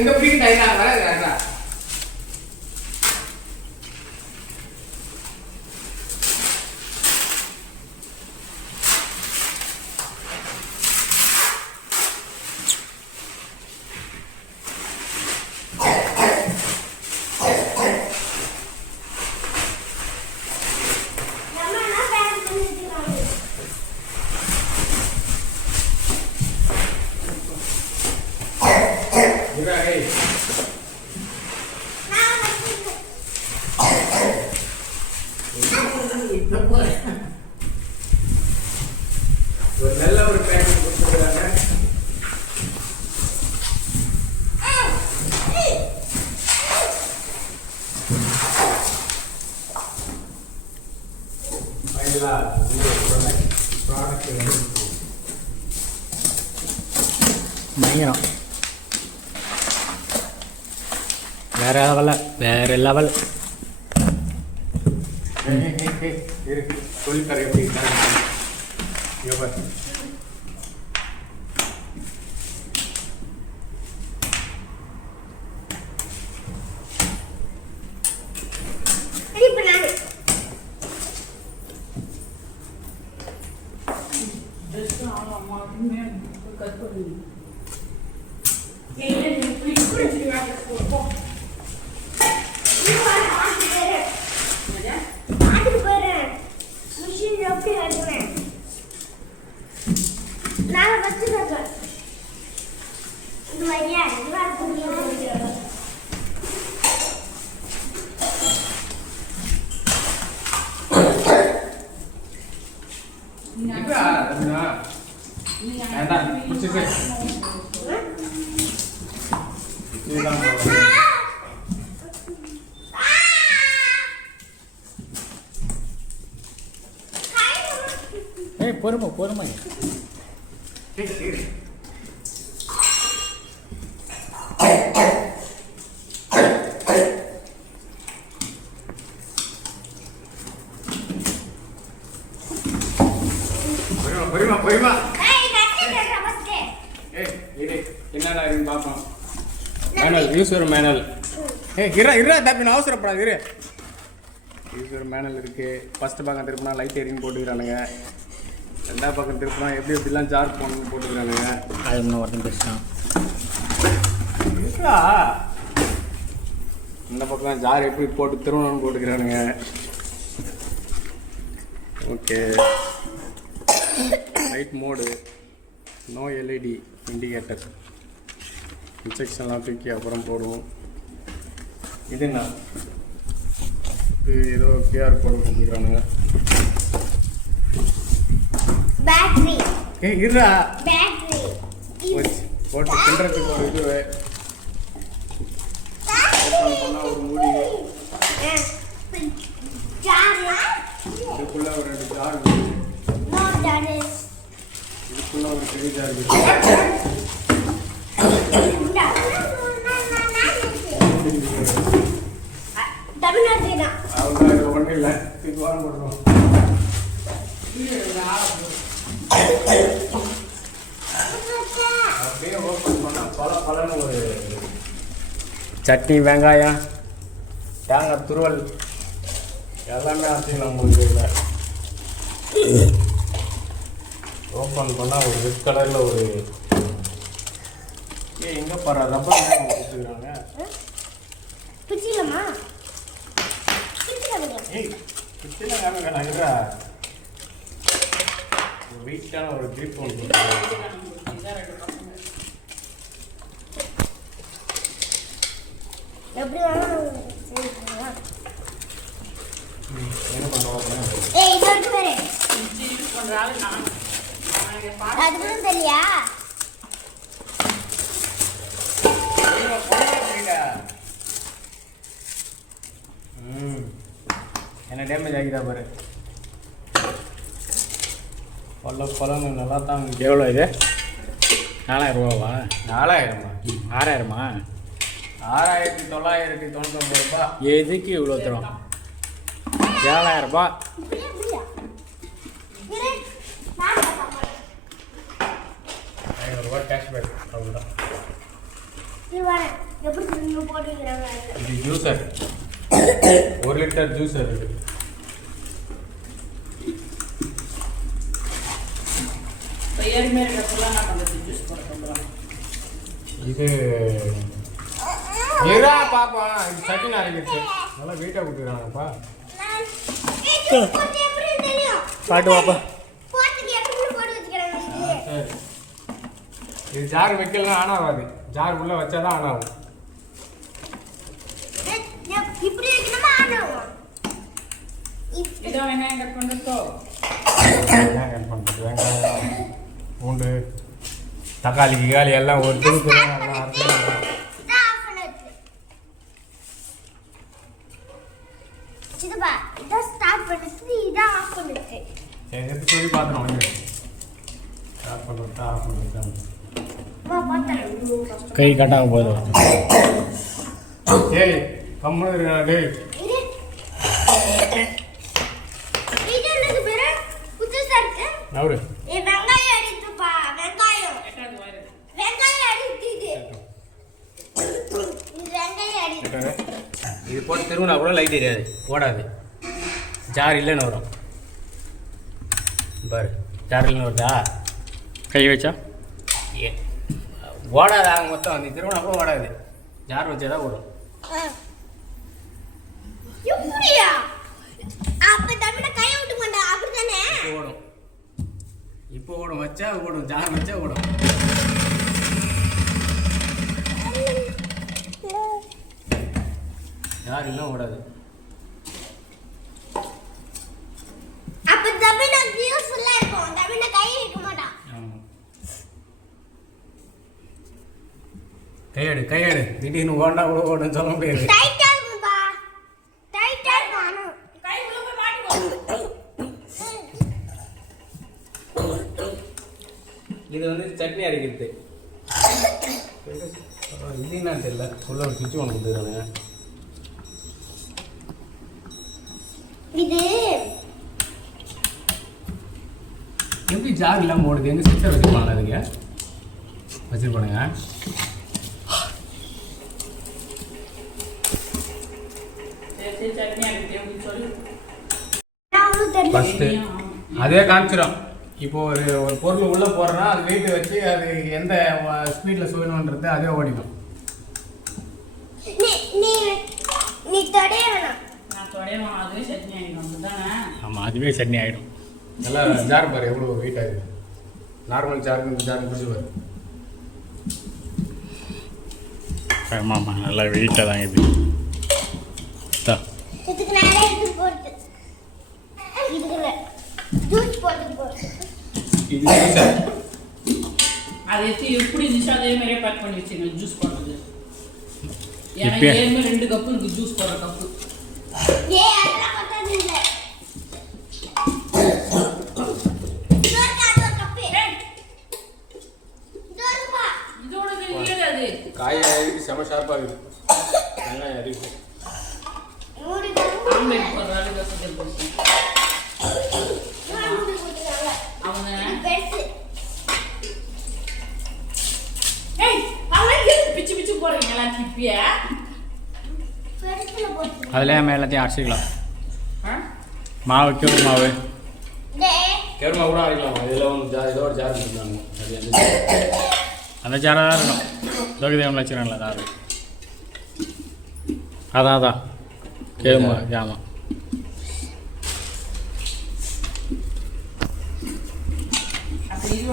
இந்த பிடிக்கிட்டா வராது. ஒரு நல்ல ஒரு பேக்கிங் கொடுத்துருக்காங்க. பயங்கரம், வேற லெவல். இருக்கு சொல்லித்தர எப்படி பொறுமை என்னடா இருக்கு பாப்போம். Manual, user manual. அவசரப்படாது. யூசர் மேனல் இருக்கு. ஃபர்ஸ்ட் பக்கம் திருப்பினா லைட் எரின்னு போட்டுக்கிறானுங்க. ரெண்டாவது பக்கம் திருப்பினா எப்படி எப்படிலாம் சார்ஜ் பண்ணணும்னு போட்டுக்கிறானுங்க. அது முன்ன ஒருத்தன் பேசுகிறான். இந்த பக்கம் ஜார் எப்படி போட்டு திருவண்ணு போட்டுக்கிறானுங்க. Okay, light mode, no LED indicator. இன்ஸ்ட்ரக்ஷன்லாம் தூக்கி அப்புறம் போடுவோம். இது என்ன, இது ஏதோ கியூஆர் கோடு கொடுத்துக்கிறானுங்க. பேட்டரி இருடா, பேட்டரி போட்டு கிண்டுறதுக்கு ஒரு இது ஓப்பன் பண்ணா ஒரு மூடி, இதுக்குள்ள ஒரு 2 ஜார் இருக்கு. இதுக்குள்ள ஒரு பெரிய ஜார் இருக்கு. அவங்க இது ஒன்றும் இல்லை, இது வாரம் போடுறோம். அப்படியே ஓப்பன் பண்ணால் பலன்னு ஒரு சட்னி, வெங்காயம், தேங்காய் துருவல் எல்லாமே ஆச்சுக்கலாம் உங்களுக்கு. இதில் ஓப்பன் பண்ணால் ஒரு ரெட் கலரில் ஒரு எங்கே பாரு ரப்பர் கொடுத்துக்கிறாங்க. வெயிட்டான ஒரு கிரிப் ஒன்று என்ன பண்ணுவோம். என்ன டேமேஜ் ஆகிதா பாரு. பழம் நல்லா தான். எவ்வளோ இது? 4000 ரூபாவா? 4000மா? 6000மா? 6999 ரூபா. எதுக்கு இவ்வளோ தரும்? 7000 ரூபா. ₹500 கேஷ்பேக் அவ்வளோதான். இது ஜூஸர், 1 லிட்டர் ஜூஸர் இருக்குது. இது இரா பாப்பா, இது சட்டினா இருக்குது. நல்லா வெயிட்டாக கொடுத்துருக்காங்கப்பா. பாட்டு பாப்பா. சரி, இது ஜார் வைக்கலாம் ஆன் ஆகாது. ஜார் உள்ளே வச்சா தான் ஆன் ஆகும். வெங்காயம் கட் பண்ணுறது, வெங்காயம், பூண்டு, தக்காளி கிக்காளி எல்லாம் ஒரு துணி எல்லாம் அரைச்சி எடுத்து சொல்லி பார்த்துருவோம். வந்து ஸ்டார்ட் பண்ணுறது ஆஃப் பண்ணுறது. கை கட்டாக போதும். டேய் கம்முன்னு இருக்கா டேய். அவரு இது போட்டு திரும்பினா கூட லைட் எரியாது, ஓடாது. ஜார் இல்லைன்னு வரும் பாரு. ஜார் இல்லைன்னு வருதா? கை வச்சா ஓடாது. ஆக மொத்தம் நீ திரும்பினா கூட ஓடாது. ஜார் வச்சா தான் ஓடும். ஓடும், இப்போ ஓடும். வச்சா ஓடும், ஜார் வச்சா ஓடும். ஜார் இல்லை ஓடாது. கையெடு கையெடு, திடீர்னு ஓண்டா கூட ஓடுன்னு சொல்ல முடியாது. இது வந்து சட்னி அரைக்கிறது. இது என்ன தெரியல, உள்ள ஒரு சுவிட்ச் ஒன்று கொடுத்துருக்காங்க. இது எப்படி ஜார் இல்லாமல் ஓடுது? எங்கள் சிஸ்டர் வச்சுருப்பாங்க, அதுக்கு வச்சுருப்பானுங்க. ஃபஸ்ட்டு அதே காமிச்சிடும். இப்போ ஒரு பொருள் உள்ளே போகிறோன்னா அது வெயிட் வச்சு அது எந்த ஸ்பீடில் சுழணுன்றது அதே ஓடிடும். ஆமாம், அதுவே சட்னி ஆகிடும். நல்லா ஜார் பாரு எவ்வளோ வெயிட் ஆகிடும். நார்மல் ஜாருக்கு இந்த ஜாருக்கு பிடிச்சி பாரு. ஆமாம்மா, நல்லா வெயிட்டாக தான் இது. அது எப்படி இருந்துச்சு அதே மாதிரியே பேக் பண்ணி வச்சுங்க. ஜூஸ் போடுறது ஏன்னா 2 கப்பு இருக்கு. ஜூஸ் போடுற கப்பு இதோட தெரியாது. அது காய் அரிக்கு செம ஷார்ப்பாக இருக்குது. வெங்காயம் அரிக்கு ஆம்லேட் போடுறாரு. தோசை போட்டு அவங்க பிச்சு பிச்சு போடுறீங்களா? கிப்பிய அதில் எல்லாத்தையும் அரைச்சிக்கலாம். மாவு கேவுரு மாவு கேவரமா கூட அரைக்கலாம். இதில் ஒன்று ஏதோ ஒரு ஜார் கொடுத்தாங்க. அந்த ஜாராக தான் இருக்கும். தொகுதி வச்சுருங்களா? அதான் அது. அதான் கேவுமா ஆமாம். அப்படி இது